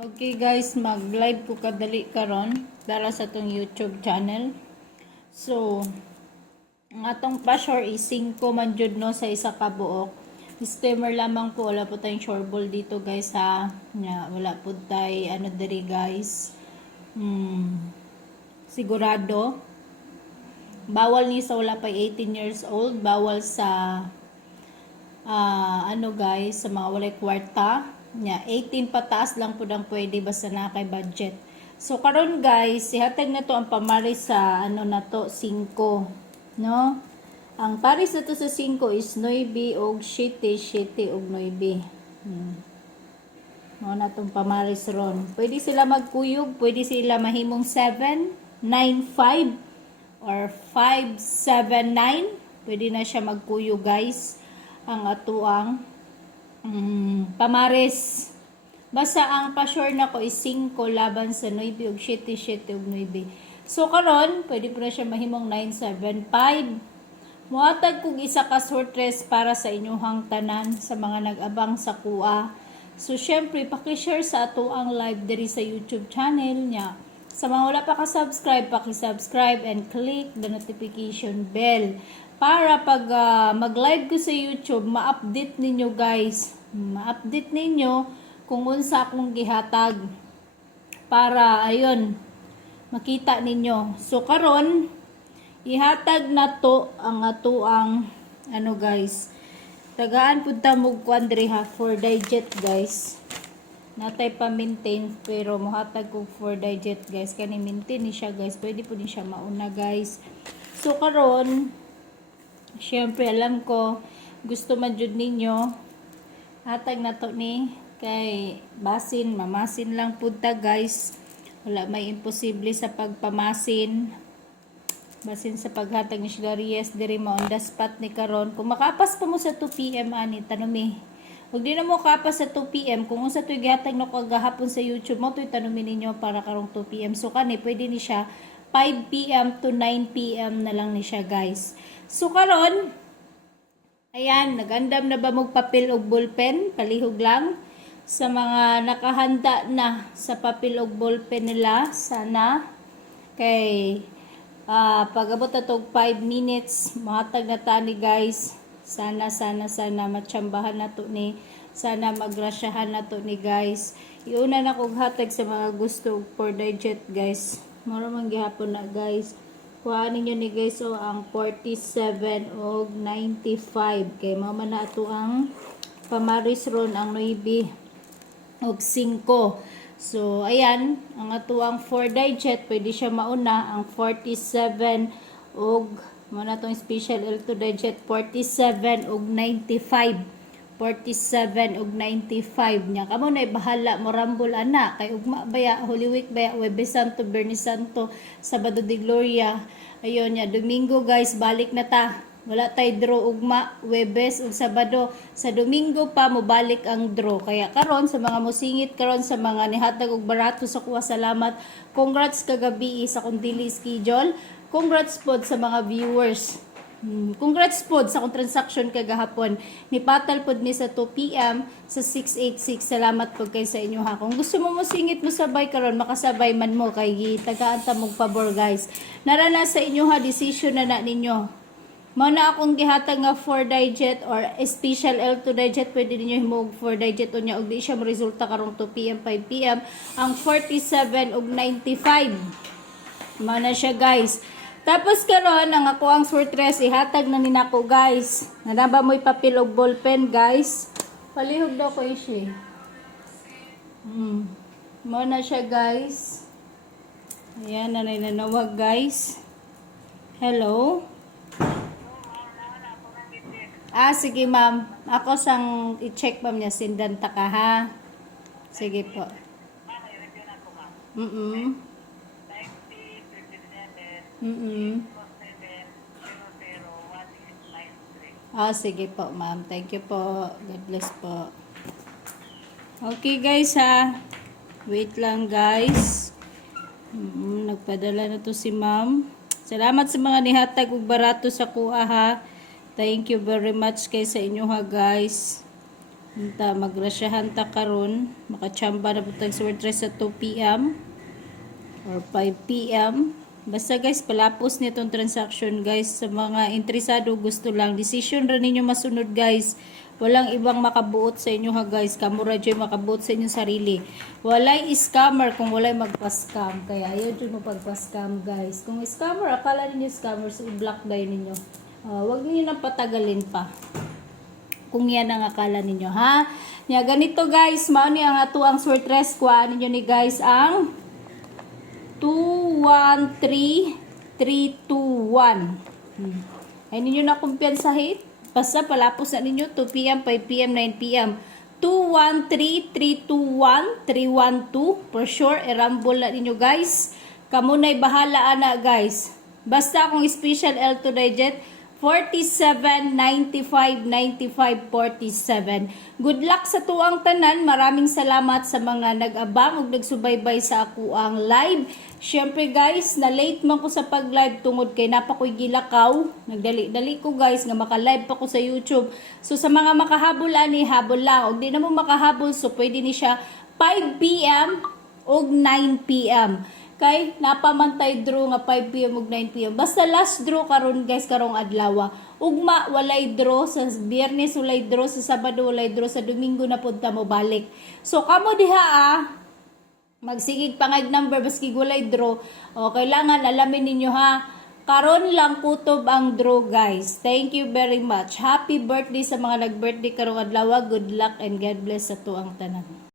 Okay guys, mag-live ko kadali karon para sa tong YouTube channel. So, ang atong pa-shore is 5 man jud no sa isa ka buok. Disclaimer lamang po, wala po tayong shoreball dito guys ha. Wala po tay ano diri guys. Sigurado. Bawal ni sa wala pa 18 years old, bawal sa ano guys, sa mga walay kwarta. 18 pataas lang po dang pwede basta na kay budget. So karon guys, ihatag na to ang pamaris sa ano na to 5, no? Ang paris na to sa 5 is 9 og 7 og 9. No na tong pamaris ron. Pwede sila magkuyog, pwede sila mahimong 7, 9, 5 or 5, 7, 9. Pwede na siya magkuyog guys. Ang atuang pamares. Basta ang pa-sure na ko is 5 laban sa 9 og 7 og 9. So karon, pwede po na siya mahimong 9, 7, 5. Muhatag kog isa ka sortress para sa inyong tanan sa mga nag-abang sa kuha. So syempre, paki-share sa ato ang live diri sa YouTube channel niya. Sa mga wala pa ka-subscribe, paki-subscribe and click the notification bell para pag mag-live ko sa YouTube, ma-update ninyo guys. Ma-update ninyo kung unsa akong gihatag para ayun makita ninyo. So karon ihatag na to ang ato ang ano guys. Tagaan pud ta mo kuandre ha for digit guys. Natay pa maintain pero mohatag ko for digit guys. Kani maintain ni siya guys. Pwede po ni siya mauna guys. So karon syempre alam ko gusto man jud ninyo hatag na to ni kay basin mamasin lang pud ta guys. Wala may imposible sa pagpamasin. Basin sa paghatag ni Shilarias diri mo on the spot ni karon. Kung makapas pa mo sa 2 PM ani tanumi. Ug di na mo kapas sa 2 PM kung unsa toy gihatag no kagahapon sa YouTube mo toy tanumi ninyo para karong 2 PM. So kani pwede ni siya 5 PM to 9 PM na lang ni siya guys. So karon ayan, nagandam na ba mong papel o ballpen? Palihog lang. Sa mga nakahanda na sa papel o ballpen nila, sana kay pag-abot na tog 5 minutes, mahatag na tani guys. Sana matsambahan na to ni. Sana magrasyahan na to ni guys. Iuna na kong hatag sa mga gusto for digit guys. Maramang gihapon na guys. Kuhaan ninyo ni guys o ang 47 o 95 kay mama na ato ang pamaris ron ang 9 og 5. So ayan ang ato ang 4 digit pwede siya mauna ang 47 og mo na tong special L2 digit 47 og 95. 47 og 95 nya kamo na bahala mo rambol ana kay ugma baya Holy Week baya Huwebes Santo Biyernes Santo Sabado de Gloria ayon nya Domingo guys balik na ta wala tay draw ugma Huwebes ug Sabado sa Domingo pa mo balik ang draw kaya karon sa mga musingit karon sa mga nihatag og barato sa kuha salamat congrats kagabi sa kung dili schedule congrats pod sa mga viewers. Congrats pod sa akong transaction kagahapon. Nipatal pod ni sa 2 PM sa 686. Salamat pod kay sa inyo ha. Kung gusto mo singit mo sabay karon makasabay man mo kay tagaan ta mong pabor guys. Narana sa inyo ha decision na ninyo. Mao na akong gihatag nga 4 digit or special L2 digit pwede ninyo himog 4 digit unya og di siya mo resulta karong 2 PM 5 PM ang 47 og 95. Mao na siya guys. Tapos karon ang ako ang sortress ihatag na ni nako guys. Nanaba mo'y papel og ballpen guys. Palihog daw ko siya. Mo na siya guys. Ayan na nanawag guys. Hello. Sige ma'am. Ako sang i-check ma'am niya sindan ta ka ha. Sige po. Sige po ma'am. Thank you po. God bless po. Okay guys ha. Wait lang guys. Nagpadala na to si ma'am. Salamat sa mga nihatag ug barato sa kuha ha. Thank you very much kay sa inyo ha guys. Ta magrasyahan ta karon, makachamba na butang sword dress sa 2 p.m. or 5 p.m. Basta guys, palapos nitong transaction guys. Sa mga interesado, gusto lang. Decision rin ninyo masunod guys. Walang ibang makabuot sa inyo ha guys. Kamura dyan makabuot sa inyong sarili. Walay scammer kung walay magpa-scam. Kaya ayaw dyan mo pagpa-scam guys. Kung scammer, akala ninyo scammer, so i-block ba yun ninyo. Huwag ninyo nang patagalin pa. Kung yan ang akala ninyo, ha? Nya, ganito guys, mao ni ang ato ang short rest kwa ninyo ni guys ang 213321. Ay ninyo na kumpiyansahin. Basta palapos na ninyo 2 p.m., 5 p.m., 9 p.m. 213321 312 for sure i-rumble na ninyo guys. Kamo na'y bahala ana guys. Basta akong special L2 digit 47, 95, 95, 47. Good luck sa tuang tanan. Maraming salamat sa mga nag-abang ug nagsubaybay sa ako ang live. Syempre guys, na late man ko sa pag-live tungod kay napakoy gilakaw. Nagdali-dali ko guys nga maka-live pa ko sa YouTube. So sa mga makahabol ani, habol lang. Ug di na mo makahabol, so pwede ni siya 5 p.m. ug 9 p.m. Kay napamantay draw nga 5 p.m. ug 9 p.m. Basta last draw karon guys karong adlaw. Ugma walay draw sa Biyernes, walay draw sa Sabado, walay draw sa Domingo na punta mo balik. So kamo diha magsigig pangag number baski walay draw. O kailangan alamin ninyo ha. Karon lang kutob ang draw guys. Thank you very much. Happy birthday sa mga nag-birthday karong adlaw. Good luck and God bless sa tuang tanan.